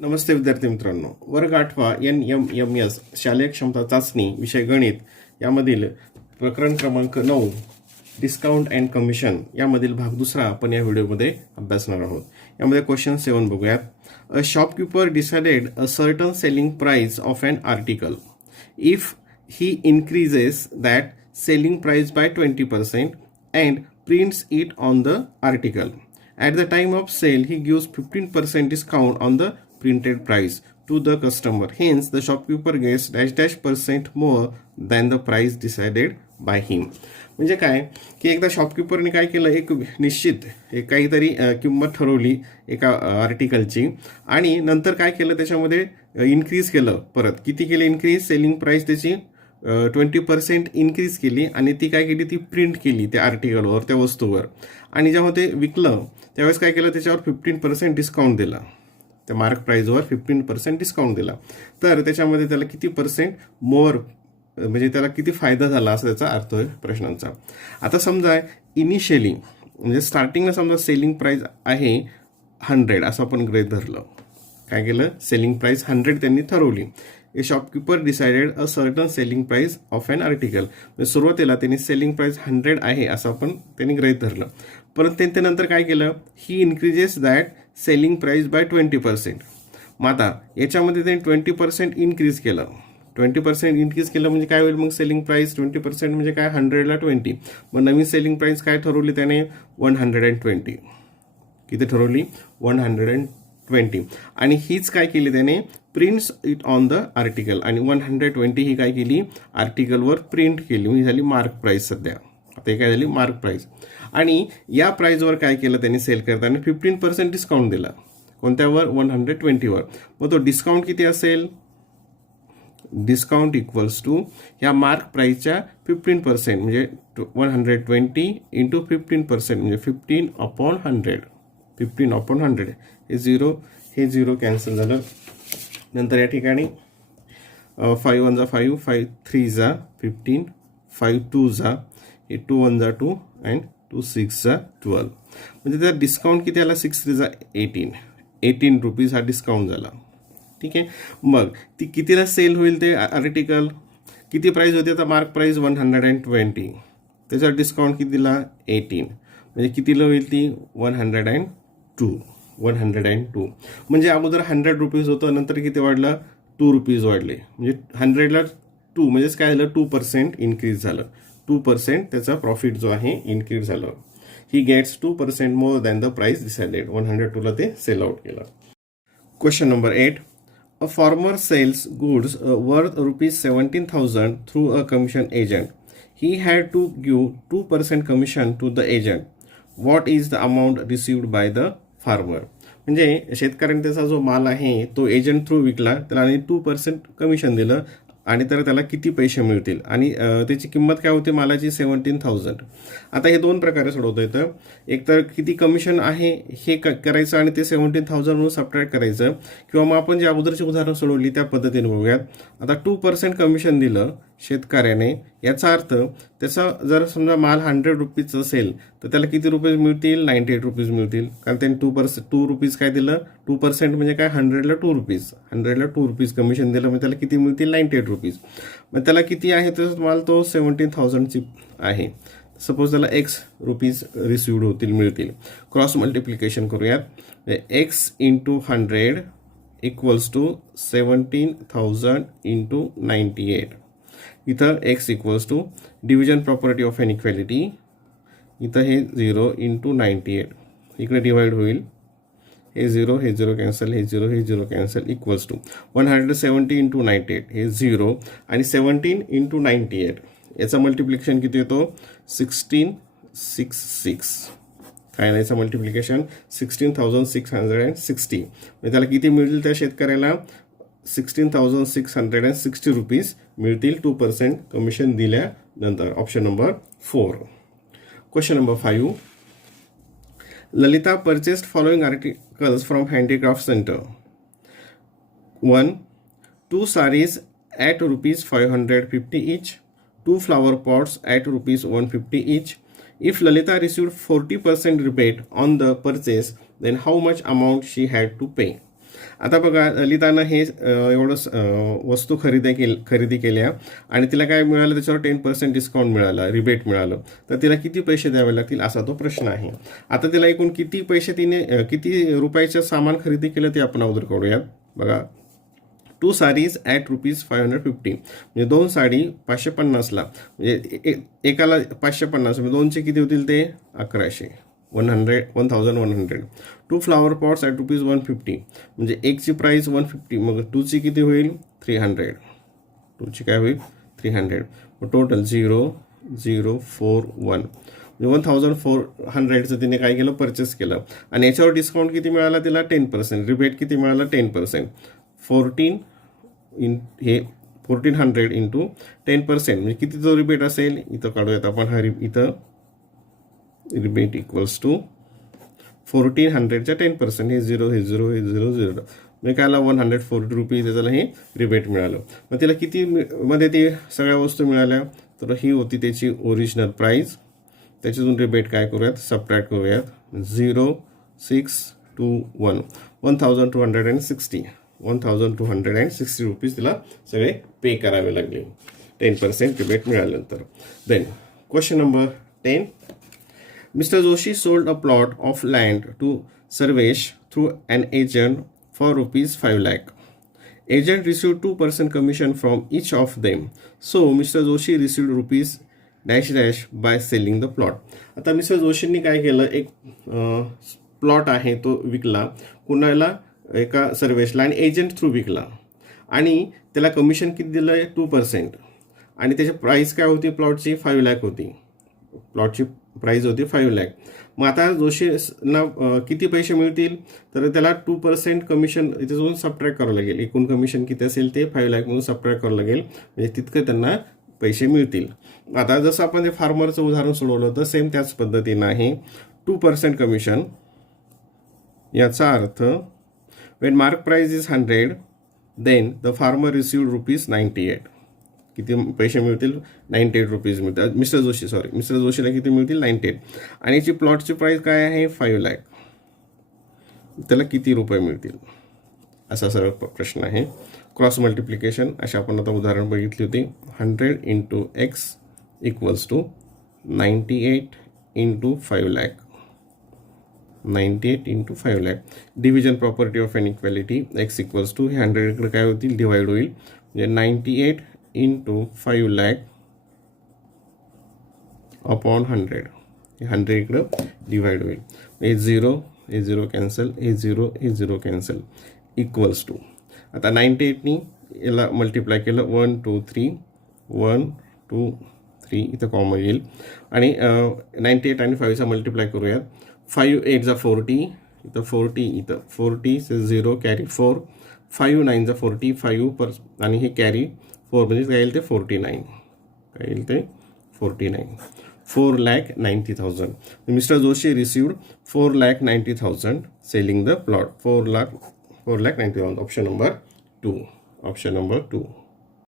नमस्ते विद्यार्थी मित्रांनो, वर्ग 8वा NMMS शालेय क्षमता चाचणी विषय गणित यामधील प्रकरण क्रमांक 9 डिस्काउंट अँड कमिशन यामधील भाग दुसरा आपण या व्हिडिओमध्ये अभ्यासणार आहोत. यामध्ये क्वेश्चन 7 बघूयात. A shopkeeper decided a certain selling price of an article if he increases that selling price by 20% and prints it on the article. At the time of sale, he gives 15% discount on the printed price to the customer. Hence, the shopkeeper gets dash dash percent more than the price decided by him. म्हणजे काय की एकदा शॉपकीपरने काय केलं, एक निश्चित एक काहीतरी किंमत ठरवली एका आर्टिकलची आणि नंतर काय केलं, त्याच्यामध्ये इन्क्रीज केलं. परत किती केलं इन्क्रीज, सेलिंग प्राइस त्याची 20% इन्क्रीज केली आणि ती काय केली, ती प्रिंट केली त्या आर्टिकलवर, त्या वस्तूवर. आणि जेव्हा ते विकलं त्यावेळेस काय केलं, त्याच्यावर 15% डिस्काउंट दिला. त्या मार्क प्राईजवर 15% डिस्काउंट दिला. तर त्याच्यामध्ये त्याला किती पर्सेंट मोर, म्हणजे त्याला किती फायदा झाला असा त्याचा अर्थ आहे प्रश्नांचा. आता समजा इनिशियली म्हणजे स्टार्टिंगला समजा सेलिंग प्राईस आहे 100 असं आपण गृहीत धरलं. काय केलं, सेलिंग प्राईस 100 त्यांनी ठरवली. ए shopkeeper decided a certain selling price of an article. सुरुवातीला त्यांनी सेलिंग प्राइस 100 आहे असं आपण त्यांनी गृहीत धरलं. परत त्यानंतर काय केलं, he increases that selling price by 20%. मग आता याच्यामध्ये त्यांनी 20% इन्क्रीज केलं. 20% इन्क्रीज केलं म्हणजे काय होईल, मग सेलिंग प्राइस 20% म्हणजे काय, 100ला 20. मग नवीन सेलिंग प्राइस काय ठरवली त्याने, 120. किती ठरवली, 120. आणि हीच काय केली त्याने, prints it on the article. आणि 120 ही काय केली, आर्टिकलवर प्रिंट केली, म्हणजे झाली मार्क प्राइस. सध्या आता काय झाली, मार्क प्राइस. आणि या प्राइसवर काय केलं त्यांनी, सेल करताना 15% डिस्काउंट दिला. कोणत्यावर, 120वर. मग तो डिस्काउंट किती असेल, डिस्काउंट इक्वल्स टू या मार्क प्राइसच्या 15% म्हणजे 120 इंटू 15% म्हणजे 15/100. 15/100 हे झिरो कॅन्सल झालं. नंतर या ठिकाणी 5 1 5, 5 3 15, 5 2 हे 2 1 2 अँड 2 6 12. म्हणजे त्याचा डिस्काउंट किती आला, 6 3 18 रुपीज हा डिस्काउंट झाला. ठीक आहे. मग ती कितीला सेल होईल ते आर्टिकल, किती प्राइस होती, आता मार्क प्राइस 120, त्याचा डिस्काउंट किती दिला, 18. म्हणजे कितीला होईल ती, 102. म्हणजे अगोदर 100 रुपीज होतं, नंतर किती वाढलं, 2 रुपीज वाढले. म्हणजे 100ला 2 म्हणजेच काय झालं, 2% इन्क्रीज झालं. 2% त्याचा प्रॉफिट जो आहे इन्क्रीज झालं. He gets 2% more than the price decided. 102ला ते सेल आउट केलं. Question number 8. A farmer sells goods worth ₹17,000 through a commission agent. He had to give 2% commission to the agent. What is the amount received by the farmer. म्हणजे शेतकऱ्याने त्याचा जो माल आहे तो एजंट थ्रू विकला, त्याला आणि 2% कमिशन दिलं आणि तर त्याला किती पैसे मिळतील. आणि त्याची किंमत काय होती मालाची, 17,000. आता हे दोन प्रकारे सोडवता येतं. एक तर किती कमिशन आहे हे करायचं आणि ते 17,000 म्हणून सबट्रॅक्ट करायचं, किंवा मग आपण जे अगोदरची उदाहरण सोडवली त्या पद्धतीने बघूयात. आता 2% कमिशन दिलं शेतकऱ्याने, याचा अर्थ त्याचा जर समजा माल 100 रुपीजचा असेल तर त्याला किती रुपये मिळतील, 98 रुपीज मिळतील. कारण त्यांनी 2 रुपीज काय दिलं, 2% म्हणजे काय, 100ला 2 रुपीज. 100ला 2 रुपीज कमिशन दिलं म्हणजे त्याला किती मिळतील, 98 रुपीज. मग त्याला किती आहे त्याचा माल, तो 17,000ची आहे. सपोज त्याला X रुपीज रिसिव्ड मिळतील. क्रॉस मल्टिप्लिकेशन करूयात. X into 100 equals to 17,000 into 98. इथं X equals to division property of an equality. इथं हे 0 इंटू 98 इकडे डिवाइड होईल. हे 0 कॅन्सल, हे 0 कॅन्सल, इक्वल्स टू 170 इंटू 98 हे 0 आणि 17 इंटू 98 याचा मल्टिप्लिकेशन किती येतो, 1666. काय नाही, याचं मल्टिप्लिकेशन 16,660. म्हणजे त्याला किती मिळतील त्या शेतकऱ्याला, 16,660 रुपीज मिळतील 2% कमिशन दिल्यानंतर. Option number 4. Question number 5. Lalita purchased following articles from handicraft center. 1. 2 sarees at ₹550 each. 2 flower pots at ₹150 each. If Lalita received 40% rebate on the purchase, then how much amount she had to pay. आता बघा ललितानं हे वस्तू खरेदी केल्या आणि तिला काय मिळालं, त्याच्यावर 10% डिस्काउंट मिळाला, रिबेट मिळालं. तर तिला किती पैसे द्यावे लागतील असा तो प्रश्न आहे. आता तिला एकूण किती पैसे किती रुपयाचं सामान खरेदी केलं ते आपण अगोदर करूयात. बघा 2 sarees ॲट ₹550, म्हणजे 2 साडी 550ला, म्हणजे एकाला 550, म्हणजे 2चे किती होतील ते 1100, 1100. 2 फ्लॉवर पॉट्स ॲट ₹150, म्हणजे एकची प्राईस 150, मग 2ची किती होईल 300, 2ची काय होईल 300. मग टोटल 0041, म्हणजे 1400चं तिने काय केलं, परचेस केलं. आणि याच्यावर डिस्काउंट किती मिळाला तिला 10%, रिबेट किती मिळाला 10%. 1400 इंटू 10%, म्हणजे किती जो रिबेट असेल इथं काढूयात आपण. हा इथं रिबेट इक्वल्स टू 1400च्या 10%, हे 0 हे 0 हे 0 0, म्हणजे काय आला 140 रुपीज त्याला हे रिबेट मिळालं. मग तिला किती मध्ये ते सगळ्या वस्तू मिळाल्या, तर ही होती त्याची ओरिजिनल प्राईस. त्याच्यातून रिबेट काय करूयात, सबट्रॅक्ट करूयात. 0621, 1260 रुपीज तिला सगळे पे करावे लागले 10% रिबेट मिळाल्यानंतर. Then question number 10. Mr. Joshi sold a plot of land to Sarvesh through an agent for ₹5 lakh. Agent received 2% commission from each of them. So Mr. Joshi received ₹dash by selling the plot. आता mister जोशींनी काय केलं, एक plot आहे तो विकला कुणाला, एका सर्वेशला, आणि एजंट थ्रू विकला, आणि त्याला कमिशन किती दिलं आहे 2%, आणि त्याची प्राईस काय होती प्लॉटची 5 लाख होती. प्लॉटची प्राईस होती 5 लाख. मग आता जोशींना किती पैसे मिळतील, तर त्याला 2% कमिशन त्याच्यातून सबट्रॅक्ट करावं लागेल. एकूण कमिशन किती असेल ते 5 लाख म्हणून सबट्रॅक्ट करावं लागेल, म्हणजे तितकं त्यांना पैसे मिळतील. आता जसं आपण ते फार्मरचं उदाहरण सोडवलं होतं, सेम त्याच पद्धतीनं आहे. 2% कमिशन, याचा अर्थ when mark price is 100, then the farmer received ₹98. किती पैसे मिळतील 98 रुपीज मिळतात. मिस्टर जोशीला किती मिळतील 98. आणि याची प्लॉटची प्राईस काय आहे 5 लाख, त्याला किती रुपये मिळतील असा सरळ प्रश्न आहे. क्रॉस मल्टिप्लिकेशन अशा आपण आता उदाहरण बघितली होती. 100 into X equals to 98 into 5 lakh, 98 into 5 lakh. Division property of an equality, X equals to, हे 100 इकडे काय होतील डिवाइड होईल, म्हणजे 98 इंटू 5 लाख अपॉन 100, 100 इकडं डिवाइड होईल. हे 0 कॅन्सल, हे 0 कॅन्सल, इक्वल्स टू. आता 98नी याला मल्टिप्लाय केलं, 1 2 3 1 2 3 इथं कॉमन येईल, आणि 98 आणि 5चा मल्टिप्लाय करूयात. 5 8 जा 40, इथं 40, इथं 40, 0 कॅरी 4, 5 9 जा 40, 5 आणि हे कॅरी 4, म्हणजे काय येईल ते 49, काय येईल ते 49. 4,90,000. Mister Joshi received 4,90,000 selling the plot. 4,90,000. Option number 2.